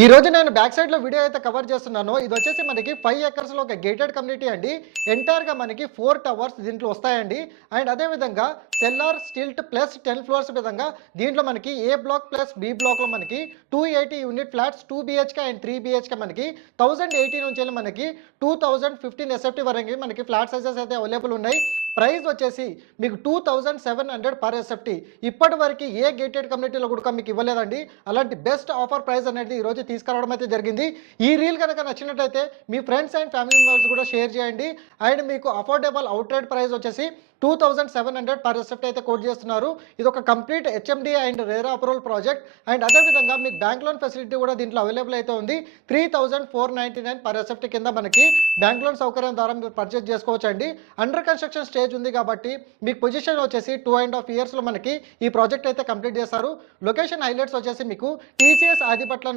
ఈ రోజు నేను బ్యాక్ సైడ్లో వీడియో అయితే కవర్ చేస్తున్నాను. ఇది వచ్చేసి మనకి 5 ఎకర్స్లో ఒక గేటెడ్ కమ్యూనిటీ అండి. ఎంటైర్గా మనకి 4 టవర్స్ దీంట్లో వస్తాయండి. అండ్ అదేవిధంగా సెల్లార్ స్టిల్ట్ ప్లస్ 10 ఫ్లోర్స్ విధంగా దీంట్లో మనకి ఏ బ్లాక్ ప్లస్ బి బ్లాక్లో మనకి 280 unit flats 2 BHK and 3 BHK మనకి 1080 నుంచి వెళ్ళి మనకి 2015 ఎస్ఎఫ్టీ వరకు మనకి ఫ్లాట్ సైజెస్ అయితే అవైలబుల్ ఉన్నాయి. ప్రైస్ వచ్చేసి మీకు 2700 పర్ ఎస్ఎఫ్టీ. ఇప్పటి వరకు ఏ గేటెడ్ కమ్యూనిటీలో కూడా మీకు ఇవ్వలేదండి. అలాంటి బెస్ట్ ఆఫర్ ప్రైస్ అనేది ఈరోజు తీసుకురావడం అయితే జరిగింది. ఈ రీల్ కనుక నచ్చినట్టయితే మీ ఫ్రెండ్స్ అండ్ ఫ్యామిలీ మెంబర్స్ కూడా షేర్ చేయండి. అండ్ మీకు అఫోర్డబుల్ అవుట్రేట్ ప్రైస్ వచ్చేసి 2700 పర్ ఎస్ఎఫ్టీ అయితే కోట్ చేస్తున్నారు. ఇది ఒక complete HMD and RERA approval project. And అదేవిధంగా మీకు బ్యాంక్ లోన్ ఫెసిలిటీ కూడా దీంట్లో అవైలబుల్ అయితే ఉంది. 3499 పర్ ఎస్ఎఫ్టీ కింద మనకి బ్యాంక్ లోన్ సౌకర్యం ద్వారా మీరు పర్చేస్ చేసుకోవచ్చు అండి. అండర్ కన్స్ట్రక్షన్ స్టేజ్ ఉంది కాబట్టి మీకు పొజిషన్ వచ్చేసి 2.5 ఇయర్స్లో మనకి ఈ ప్రాజెక్ట్ అయితే కంప్లీట్ చేస్తారు. లొకేషన్ హైలైట్స్ వచ్చేసి మీకు టీసీఎస్ ఆదిపట్ల